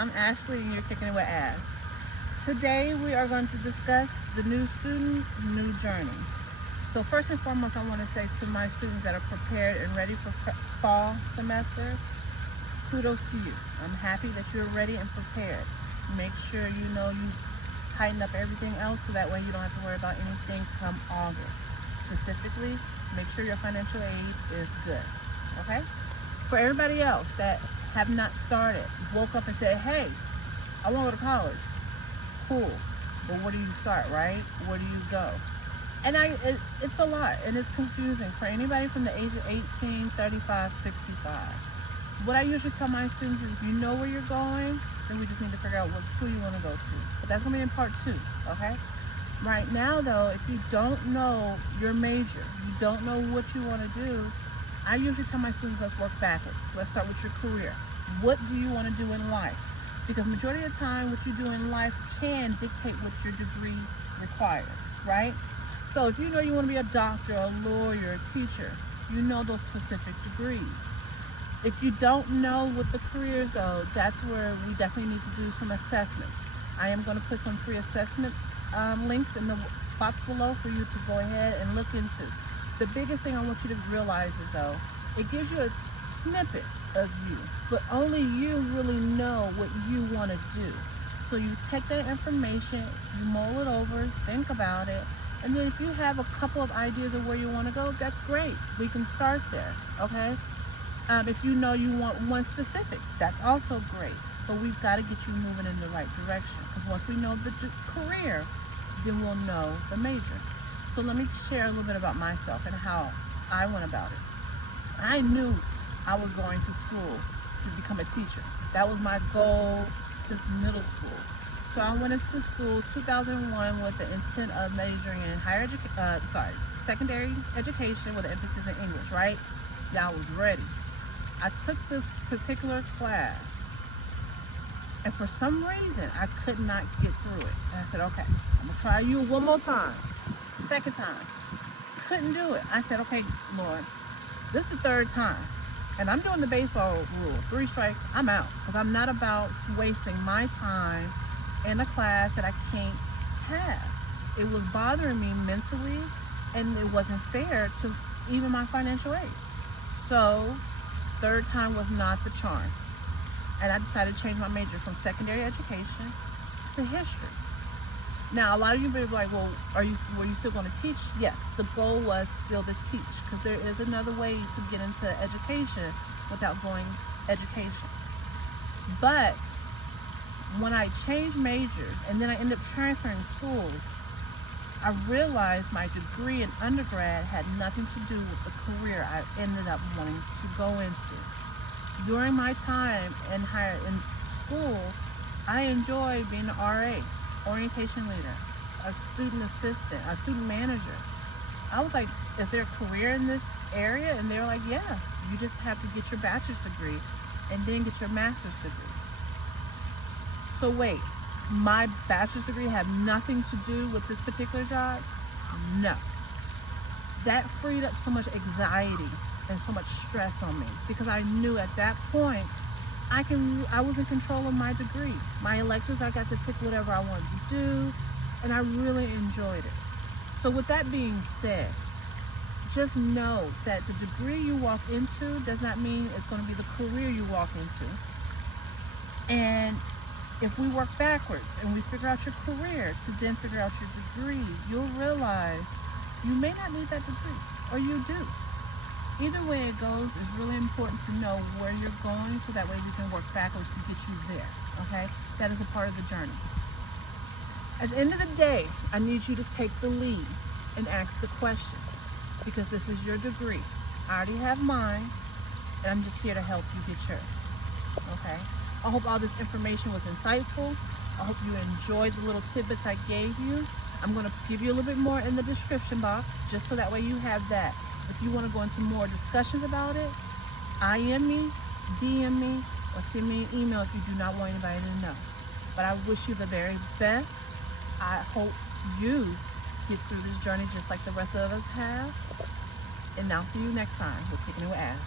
I'm Ashley and you're kicking it with Ash. Today we are going to discuss the new student, new journey. So first and foremost, I want to say to my students that are prepared and ready for fall semester, kudos to you. I'm happy that you're ready and prepared. Make sure you tighten up everything else so that way you don't have to worry about anything come August. Specifically, make sure your financial aid is good, okay? For everybody else that have not started, woke up and said, hey, I want to go to college. Cool, but where do you start, right? Where do you go? And it's a lot, and it's confusing for anybody from the age of 18, 35, 65. What I usually tell my students is if you know where you're going, then we just need to figure out what school you want to go to. But that's going to be in part 2, okay? Right now, though, if you don't know your major, you don't know what you want to do, I usually tell my students, let's work backwards. Let's start with your career. What do you want to do in life? Because majority of the time, what you do in life can dictate what your degree requires, right? So if you know you want to be a doctor, a lawyer, a teacher, you know those specific degrees. If you don't know what the careers, though, that's where we definitely need to do some assessments. I am going to put some free assessment links in the box below for you to go ahead and look into. The biggest thing I want you to realize is, though, it gives you a snippet of you, but only you really know what you want to do. So you take that information, you mull it over, think about it, and then if you have a couple of ideas of where you want to go, that's great. We can start there, okay? If you know you want one specific, that's also great. But we've got to get you moving in the right direction, because once we know the career, then we'll know the major. So let me share a little bit about myself and how I went about it. I knew I was going to school to become a teacher. That was my goal since middle school. So I went into school 2001 with the intent of majoring in secondary education with an emphasis in English, right? Yeah, I was ready. I took this particular class, and for some reason, I could not get through it. And I said, okay, I'm gonna try you one more time. Second time, couldn't do it. I said, okay, Lord, this is the third time. And I'm doing the baseball rule, 3 strikes, I'm out. Because I'm not about wasting my time in a class that I can't pass. It was bothering me mentally, and it wasn't fair to even my financial aid. So, third time was not the charm. And I decided to change my major from secondary education to history. Now, a lot of you may be like, well, were you still going to teach? Yes, the goal was still to teach, because there is another way to get into education without going education. But when I changed majors and then I ended up transferring schools, I realized my degree in undergrad had nothing to do with the career I ended up wanting to go into. During my time in school, I enjoyed being an RA, orientation leader, a student assistant, a student manager. I was like, is there a career in this area? And they were like, yeah, you just have to get your bachelor's degree and then get your master's degree. So wait, my bachelor's degree had nothing to do with this particular job? No. That freed up so much anxiety and so much stress on me, because I knew at that point I was in control of my degree. My electives, I got to pick whatever I wanted to do, and I really enjoyed it. So with that being said, just know that the degree you walk into does not mean it's going to be the career you walk into. And if we work backwards and we figure out your career to then figure out your degree, you'll realize you may not need that degree, or you do. Either way it goes, it's really important to know where you're going so that way you can work backwards to get you there, okay? That is a part of the journey. At the end of the day, I need you to take the lead and ask the questions, because this is your degree. I already have mine, and I'm just here to help you get yours, okay? I hope all this information was insightful. I hope you enjoyed the little tidbits I gave you. I'm going to give you a little bit more in the description box, just so that way you have that. If you want to go into more discussions about it, IM me, DM me, or send me an email if you do not want anybody to know. But I wish you the very best. I hope you get through this journey just like the rest of us have. And I'll see you next time with Kicking It with Ash.